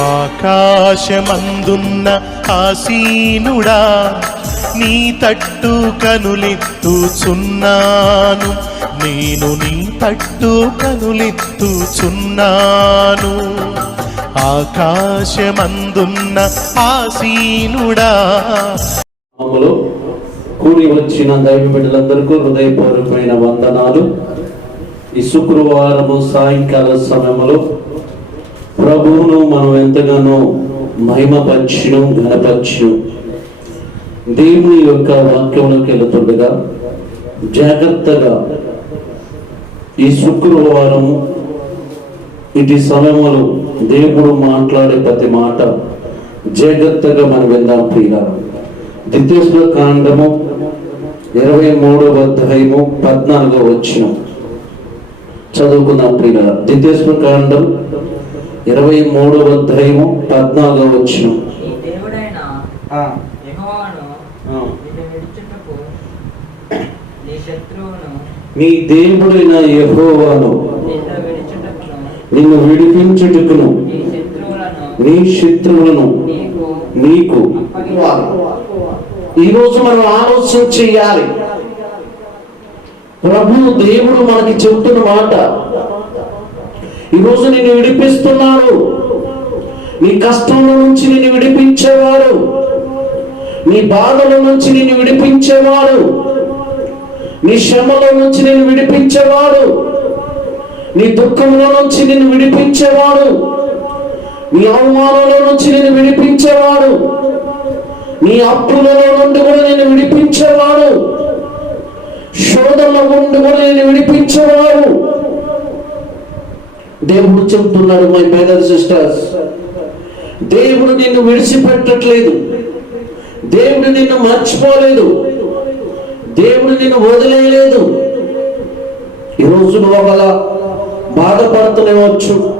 ఆకాశమందున్న ఆసీనుడా నీ తట్టు కనులెత్తుచున్నాను. నేను నీ తట్టు కనులెత్తుచున్నాను. ఆకాశమందున్న ఆసీనుడా. కూడి వచ్చిన దైవ బిడ్డలందరికీ హృదయపూర్వకమైన వందనాలు. ఈ శుక్రవారము సాయంకాల సమయంలో ప్రభువును మనం ఎంతగానో మహిమపరచడం ఘనపరచడం దేవుని యొక్క వాక్యంలోకి వెళుతుండగా జాగ్రత్తగా ఈ శుక్రవారం ఇటు సమయంలో దేవుడు మాట్లాడే ప్రతి మాట జాగ్రత్తగా మనం విందాం ప్రియ ద్వితీయ కాండము ఇరవై మూడవ అధ్యాయము పద్నాలుగో వచ్చిన చదువుకుందాం ప్రియ ద్వితీయ కాండం ఇరవై మూడవ అధ్యాయము పద్నాలుగో వచ్చిన నీ దేవుడైన యెహోవాను నిన్ను విడిచుటకు నీ శత్రువును నీ దేవుడైన యెహోవాను నిన్ను విడిచుటకును నిన్ను విడిపించుటకును నీ శత్రువులను నీ శత్రువులను నీకు ఈరోజు మనం ఆలోచన చేయాలి. ప్రభు దేవుడు మనకి చెబుతున్న మాట ఈరోజు నిన్ను విడిపిస్తున్నాడు నీ కష్టంలో నుంచి నిన్ను విడిపించేవాడు నీ బాధల నుంచి నిన్ను విడిపించేవాడు నీ శ్రమలో నుంచి నిన్ను విడిపించేవాడు నీ దుఃఖంలో నుంచి నిన్ను విడిపించేవాడు నీ అవమానంలో నుంచి నిన్ను విడిపించేవాడు నీ అప్పులలో నుండి కూడా నేను విడిపించేవాడు శోధనలో నుండి కూడా నేను విడిపించేవాడు దేవుడు చెబుతున్నాడు మై బ్రదర్ సిస్టర్స్ దేవుడు నిన్ను విడిచిపెట్టట్లేదు. దేవుడు నిన్ను మర్చిపోలేదు. దేవుడు నిన్ను వదిలేయలేదు. ఈరోజు నువ్వు అలా బాధపడుతునేవచ్చు.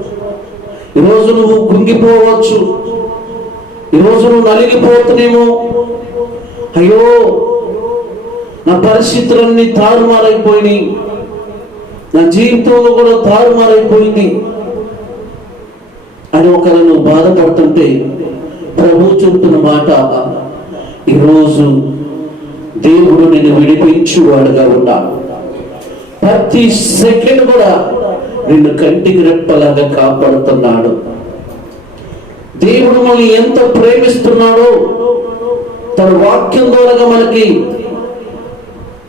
ఈరోజు నువ్వు కుంగిపోవచ్చు ఈరోజు నువ్వు నలిగిపోతున్నామో అయ్యో నా పరిస్థితులన్నీ తారుమారైపోయినాయి. నా జీవితంలో కూడా తారుమారైపోయింది. అని ఒకరు బాధపడుతుంటే ప్రభు చెప్తున్న మాట ఈరోజు దేవుడు నిన్ను విడిపించువాడుగా ఉన్నాడు. ప్రతి సెకండ్ కూడా నిన్ను కంటికి రెప్పలాగా కాపాడుతున్నాడు. దేవుడు మనల్ని ఎంత ప్రేమిస్తున్నాడో తన వాక్యం ద్వారా మనకి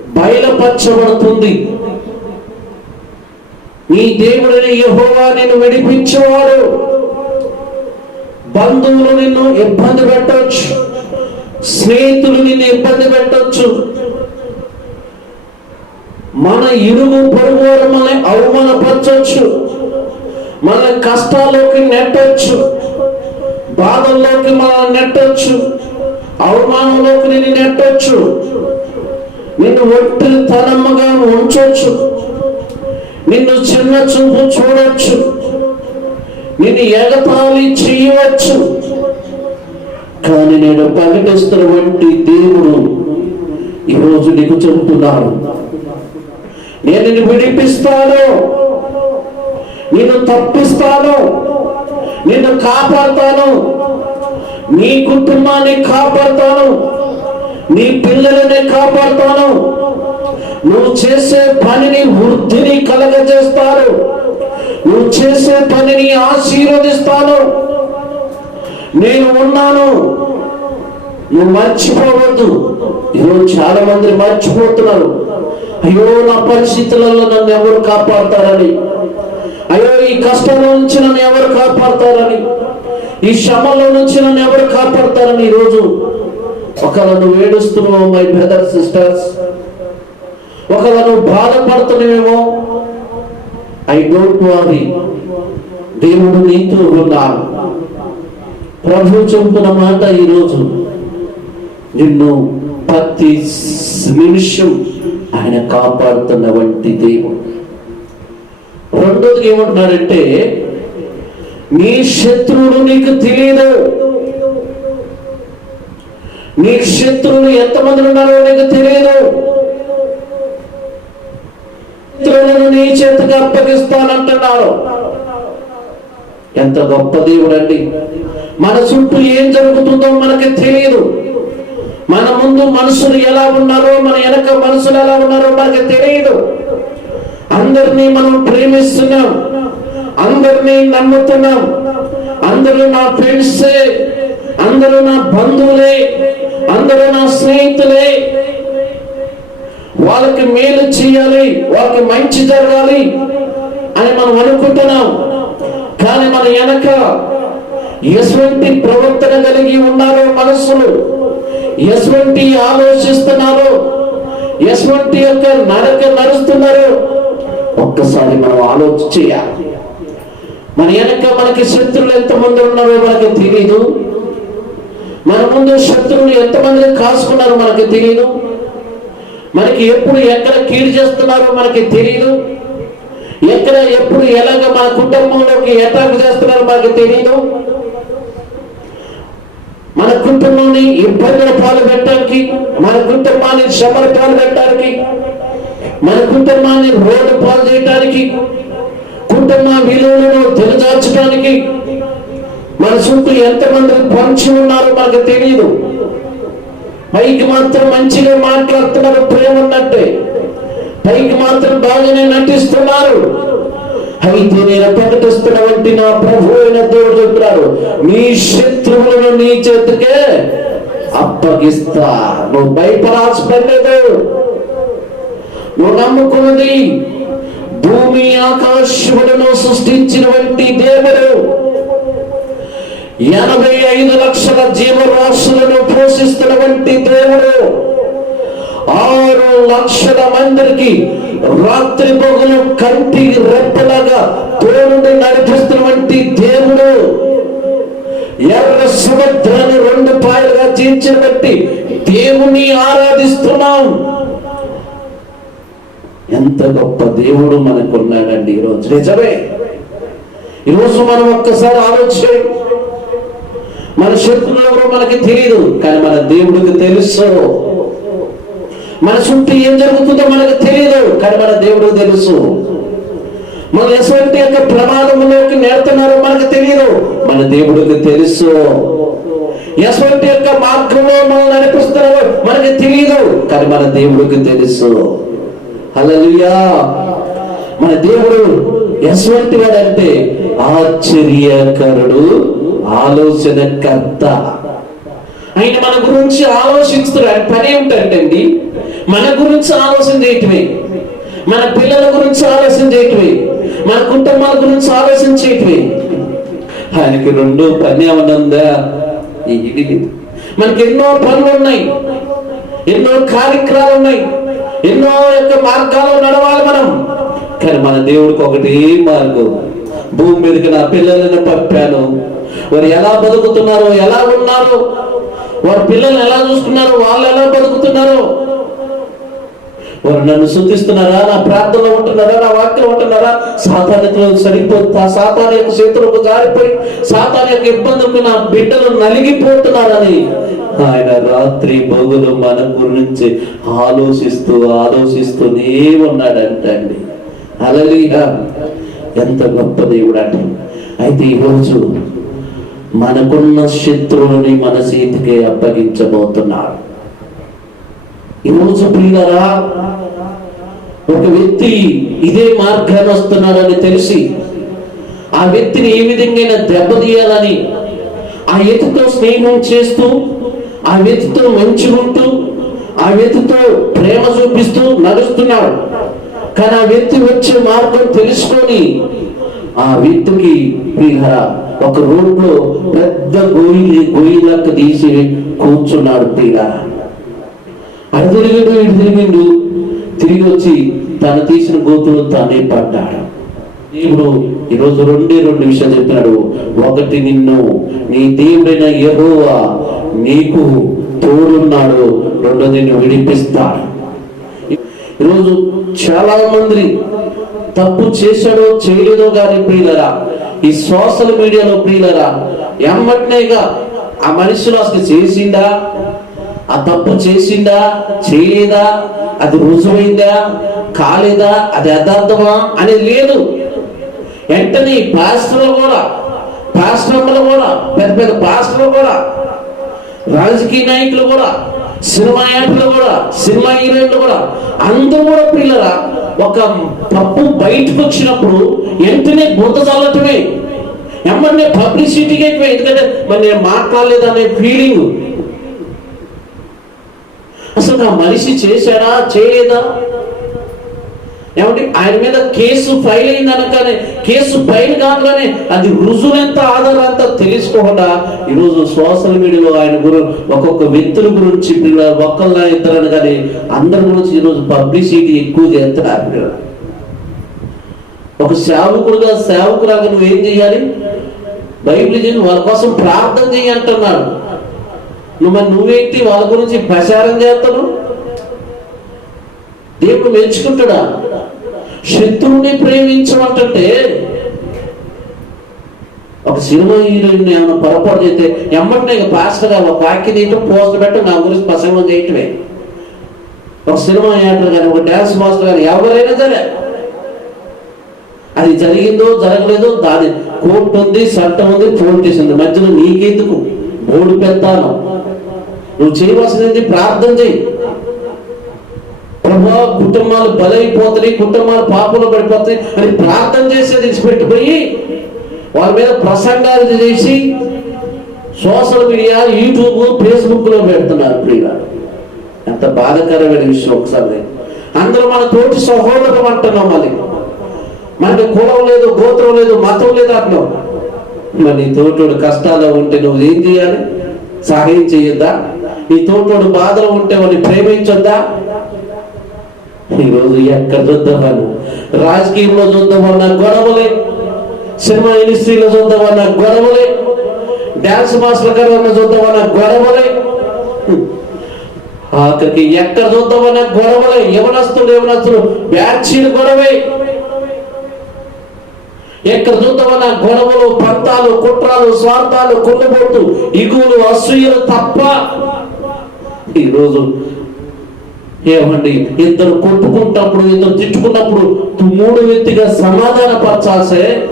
బయలుపరచబడుతుంది. నీ దేవుడిని యహోవా నిన్ను విడిపించేవాడు. బంధువులు నిన్ను ఇబ్బంది పెట్టవచ్చు స్నేహితులు నిన్ను ఇబ్బంది పెట్టవచ్చు మన ఇరుగు పొరుగు మన మనల్ని అవమానపరచవచ్చు మన కష్టాల్లోకి నెట్టొచ్చు. బాధల్లోకి మనం నెట్టొచ్చు. అవమానంలోకి నిన్ను నెట్టొచ్చు. నిన్ను ఒట్టి తనమ్మగా ఉంచొచ్చు. నిన్ను చిన్న చూపు చూడొచ్చు. నిన్ను ఎగతాళి చేయవచ్చు. కానీ నేను ప్రకటిస్తున్నటువంటి దేవుడు ఈరోజు నీకు చెబుతున్నాడు. నేను నిన్ను విడిపిస్తాను. నిన్ను తప్పిస్తాను. నిన్ను కాపాడుతాను. నీ కుటుంబాన్ని కాపాడుతాను. నీ పిల్లలని కాపాడుతాను. నువ్వు చేసే పనిని వృద్ధిని కలగజేస్తాను. నువ్వు చేసే పనిని ఆశీర్వదిస్తాను. నేను ఉన్నాను. నువ్వు మర్చిపోవద్దు. ఈరోజు చాలా మంది మర్చిపోతున్నారు. అయ్యో నా పరిస్థితులలో నన్ను ఎవరు కాపాడతారని. అయ్యో ఈ కష్టంలో నుంచి నన్ను ఎవరు కాపాడతారని. ఈ శ్రమలో నుంచి నన్ను ఎవరు కాపాడతారని ఈరోజు ఒకవేళ నువ్వు ఏడుస్తున్నావు మై బ్రదర్ సిస్టర్స్ ఒకవేళ నువ్వు బాధపడుతున్నావేమో? ఐ డోంట్ వరీ దేవుడు నీతో ఉన్నారు ప్రభు చెబుతున్న మాట ఈరోజు నిన్ను ప్రతి నిమిషం ఆయన కాపాడుతున్న వంటి దేవుడు. రెండోది ఏమంటున్నాడంటే నీ శత్రువుడు నీకు తెలియదు నీ శత్రువులు ఎంతమంది ఉన్నారో నీకు తెలియదు నీ చేతికి అప్పగిస్తానంటున్నాడు. ఎంత గొప్ప దేవుడు అండి మన చుట్టూ ఏం జరుగుతుందో మనకి తెలియదు మన ముందు మనుషులు ఎలా ఉన్నారో మన వెనక మనుషులు ఎలా ఉన్నారో మనకి తెలియదు అందరినీ మనం ప్రేమిస్తున్నాం. అందరినీ నమ్ముతున్నాం. అందరూ నా ఫ్రెండ్సే. అందరూ నా బంధువులే. అందరూ నా స్నేహితులే. వాళ్ళకి మేలు చేయాలి. వారికి మంచి జరగాలి అని మనం అనుకుంటున్నాం. కానీ మన వెనక ఎటువంటి ప్రవర్తన కలిగి ఉన్నారో మనస్సులు ఎటువంటి ఆలోచిస్తున్నారో ఎటువంటి యొక్క నడక నడుస్తున్నారో ఒక్కసారి మనం ఆలోచన చేయాలి. మన వెనక మనకి శత్రువులు ఎంతమంది ఉన్నారో మనకి తెలియదు మన ముందు శత్రువులు ఎంతమంది కాసుకున్నారో మనకి తెలియదు మనకి ఎప్పుడు ఎక్కడ కీడు చేస్తున్నారో మనకి తెలియదు ఎక్కడ ఎప్పుడు ఎలాగ మన కుటుంబంలోకి అటాక్ చేస్తున్నారో మనకి తెలియదు మన కుటుంబాన్ని ఇబ్బందుల పాలు పెట్టడానికి మన కుటుంబాన్ని శ్రమల పాలు పెట్టడానికి మన కుటుంబాన్ని రోడ్డు పాలు చేయటానికి కుటుంబ విలువలను తెలియజార్చడానికి మన చుట్టూ ఎంతమంది పంచి ఉన్నారో మనకు తెలియదు పైకి మాత్రం మంచిగా మాట్లాడుతున్నారు ప్రేమ ఉన్నట్టే. పైకి మాత్రం బాగానే నటిస్తున్నారు. అయితే నేను ప్రకటిస్తున్నవంటి నా ప్రభు అయిన దేవుడు చెప్తున్నారు నీ శత్రువులను నీ చేతికే అప్పగిస్తా. నువ్వు భయపడాల్సి పర్లేదు నువ్వు నమ్ముకున్నది భూమి ఆకాశములను సృష్టించినటువంటి దేవుడు. ఎనభై ఐదు లక్షల జీవరాశులను పోషిస్తున్నటువంటి దేవుడు ఆరు లక్షల మందికి రాత్రి పొగలు కంటి రెప్పలాగా తోడుని నడిపిస్తున్నటువంటి దేవుడు. ఎర్ర సముద్రాన్ని రెండు పాయలుగా చీల్చినటువంటి దేవుని ఆరాధిస్తున్నాం. ఎంత గొప్ప దేవుడు మనకున్నాడండి ఈరోజు. నిజమే. ఈరోజు మనం ఒక్కసారి ఆలోచన మన శత్రువులు ఎవరో మనకి తెలియదు కానీ మన దేవుడికి తెలుసు. మన చుట్టూ ఏం జరుగుతుందో మనకు తెలియదు కానీ మన దేవుడికి తెలుసు. మన ఎటువంటి యొక్క ప్రమాదంలోకి నేడుతున్నారో మనకు తెలియదు మన దేవుడికి తెలుసు. ఎటువంటి యొక్క మార్గంలో మనం నడిపిస్తున్నారో మనకి తెలియదు కానీ మన దేవుడికి తెలుసు. అలలుయా మన దేవుడు ఎటువంటి వాడంటే ఆశ్చర్యకరుడు. ఆలోచనకర్త. ఆయన మన గురించి ఆలోచిస్తున్నాడు పని ఏమిటంటండి మన గురించి ఆలోచన చేయటమే. మన పిల్లల గురించి ఆలోచన చేయటమే. మన కుటుంబాల గురించి ఆలోచన చేయటమే. ఆయనకి రెండు పని ఏమన్నా ఇది లేదు. మనకి ఎన్నో పనులు ఉన్నాయి. ఎన్నో కార్యక్రమాలు ఉన్నాయి. ఎన్నో యొక్క మార్గాలు నడవాలి మనం. కానీ మన దేవుడికి ఒకటే మార్గం. భూమి మీదకి నా పిల్లలను పంపాను. వారు ఎలా బతుకుతున్నారో ఎలా ఉన్నారో వారి పిల్లల్ని ఎలా చూసుకున్నారు వాళ్ళు ఎలా బతుకుతున్నారో వారు నన్ను శుద్ధిస్తున్నారా? నా ప్రార్థనలో ఉంటున్నారా? నా వాక్యం ఉంటున్నారా? సాతానితో సరిపోతా సాతాన్ యొక్క చేతులకు జారిపోయి సాతాన్ యొక్క ఇబ్బందులకు నా బిడ్డలు నలిగిపోతున్నారని ఆయన రాత్రి బొగులు మన గురించి ఆలోచిస్తూ ఆలోచిస్తూనే ఉన్నాడంటండి అలలిగా ఎంత గొప్ప దేవుడు అండి అయితే ఈరోజు మనకున్న శత్రువుని మన చేతికి అప్పగించబోతున్నాడు ఈరోజు ప్రియులరా ఒక వ్యక్తి ఇదే మార్గాన్ని వస్తున్నాడని తెలిసి ఆ వ్యక్తిని ఏ విధంగా దెబ్బతీయాలని ఆ వ్యక్తితో స్నేహం చేస్తూ ఆ వ్యక్తితో ఉంటూ ఆ వ్యక్తితో ప్రేమ చూపిస్తూ నడుస్తున్నాడు. కానీ ఆ వ్యక్తి వచ్చే మార్గం తెలుసుకొని ఆ వ్యక్తికి ప్రియులరా ఒక రోడ్లో పెద్ద గొయ్యి గోయిలకు తీసి కూర్చున్నాడు ప్రియులరా అటు తిరిగిండు ఇటు తిరిగిండు. తిరిగి వచ్చి తను తీసిన గోతులు తానే పడ్డాడు. దేవుడు ఈరోజు రెండే రెండు విషయాలు చెప్పినాడు. ఒకటి నిన్ను నీ దేవుడైన యెహోవా నీకు తోడున్నాడు. రెండోది నిన్ను విడిపిస్తాడు. ఈరోజు చాలా మంది తప్పు చేశాడో చేయలేదో కానీ ప్రియులరా ఈ సోషల్ మీడియాలో ప్రియులరా ఎమ్మటినేగా ఆ మనిషిలో అసలు చేసిందా? ఆ తప్పు చేసిందా? చేయలేదా? అది రుజువైందా? కాలేదా? అది యథార్థమా? అనేది లేదు. వెంటనే పాస్టర్లు కూడా పాస్టర్లు కూడా పెద్ద పెద్ద పాస్టర్లు కూడా రాజకీయ నాయకులు కూడా సినిమా యాప్లు కూడా సినిమా హీరోయిన్లు కూడా. అందరూ కూడా పిల్లల ఒక తప్పు బయటకు వచ్చినప్పుడు వెంటనే బుద్ధ చల్లటమే. ఎమ్మన్నే పబ్లిసిటీకి ఎక్కువ ఎందుకంటే మరి నేను మాట్లాడలేదనే ఫీలింగ్ అసలు నా మనిషి చేశాడా చేయలేదా? ఏమంటే ఆయన మీద కేసు ఫైల్ అయింది అనగానే కేసు ఫైల్ కాగానే అది రుజువు ఎంత ఆధారం ఎంత తెలుసుకోకుండా ఈరోజు సోషల్ మీడియాలో ఆయన గురు ఒక్కొక్క వ్యక్తుల గురించి ఒక్కళ్ళ ఇద్దరని కానీ అందరి గురించి ఈరోజు పబ్లిసిటీ ఎక్కువ చేస్తారు ఒక సేవకుడుగా సేవకురాగా ఏం చేయాలి? బైబిల్ చేసి వాళ్ళ కోసం ప్రార్థన చేయి అంటున్నాడు. నువ్వు మరి నువ్వేంటి వాళ్ళ గురించి ప్రచారం చేస్తాను దేవుడు మెచ్చుకుంటాడా శత్రువుని ప్రేమించమంటే ఒక సినిమా హీరోయిన్ ఏమైనా పొరపాటు చేస్తే ఎమ్మంటే ఇక పాస్టర్ ఒక వాక్యం తీయటం పోస్ట్ పెట్టడం నా గురించి ప్రసంగం చేయటమే. ఒక సినిమా యాక్టర్ కానీ ఒక డ్యాన్స్ మాస్టర్ కానీ ఎవరైనా సరే అది జరిగిందో జరగలేదో దాని కోర్టు ఉంది చట్టం ఉంది ఫోన్ చేసింది మధ్యలో నీకెందుకు? బోర్డు పెడతాను. నువ్వు చేయవలసింది ప్రార్థన చేయి. ప్రభా కుటుంబాలు బలైపోతాయి కుటుంబాలు పాపలు పడిపోతాయి అని ప్రార్థన చేసేది విడిచిపెట్టిపోయి వాళ్ళ మీద ప్రసంగాలు చేసి సోషల్ మీడియా యూట్యూబ్ ఫేస్బుక్లో పెడుతున్నారు ప్రియుల ఎంత బాధకరమైన విషయం ఒకసారి అందరూ మన తోటి సహోదరం అంటున్నాం మళ్ళీ. మనకి కులం లేదు గోత్రం లేదు మతం లేదు అంటున్నాం. మరి నీ తోటోడు కష్టాల్లో ఉంటే నువ్వు ఏం చేయాలి? సహాయం చేయొద్దా? నీ తోటోడు బాధలో ఉంటే వాడిని ప్రేమించొద్దా? ఈరోజు ఎక్కడ చూద్దామని రాజకీయంలో చూద్దామన్న గొడవలే సినిమా ఇండస్ట్రీలో చూద్దామన్న గొడవలే డాన్స్ మాస్టర్ గారు అన్న చూద్దామన్న గొడవలే. ఆఖరికి ఎక్కడ చూద్దామన్న గొడవలే యవనస్తుడు యవనస్తుడు బ్యాచీలు గొడవే. ఎక్కడ చూద్దామన్న గొడవలు పంతాలు కుట్రాలు స్వార్థాలు కొట్టుబొట్టు ఇగులు అసూయలు తప్ప ఈరోజు ఏమండి? ఇద్దరు కొట్టుకుంటప్పుడు ఇద్దరు తిట్టుకున్నప్పుడు మూడు వ్యక్తిగా సమాధాన పరచాల్సే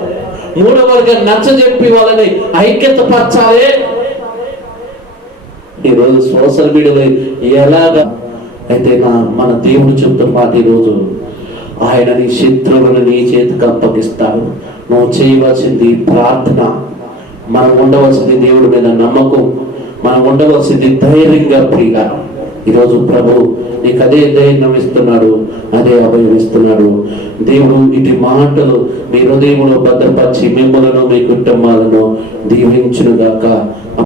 మూడవరిగా నచ్చ చెప్పి వాళ్ళని ఐక్యత పరచాలి ఈరోజు సోషల్ మీడియాలో ఎలాగా అయితే నా మన దేవుడు చెప్తున్న మాట ఈరోజు ఆయన నీ శత్రువులను నీ చేతికి అప్పగిస్తాడు. నువ్వు చేయవలసింది ప్రార్థన. మనం ఉండవలసింది దేవుడి మీద నమ్మకం. మనం ఉండవలసింది ధైర్యంగా ప్రియ ఈరోజు ప్రభు నీకు అదే ధైర్యం ఇస్తున్నాడు అదే అభయం ఇస్తున్నాడు. దేవుడు ఇటు మాటలు మీ హృదయంలో భద్రపరిచి మిమ్మలను మీ కుటుంబాలను దీవించునుగాక.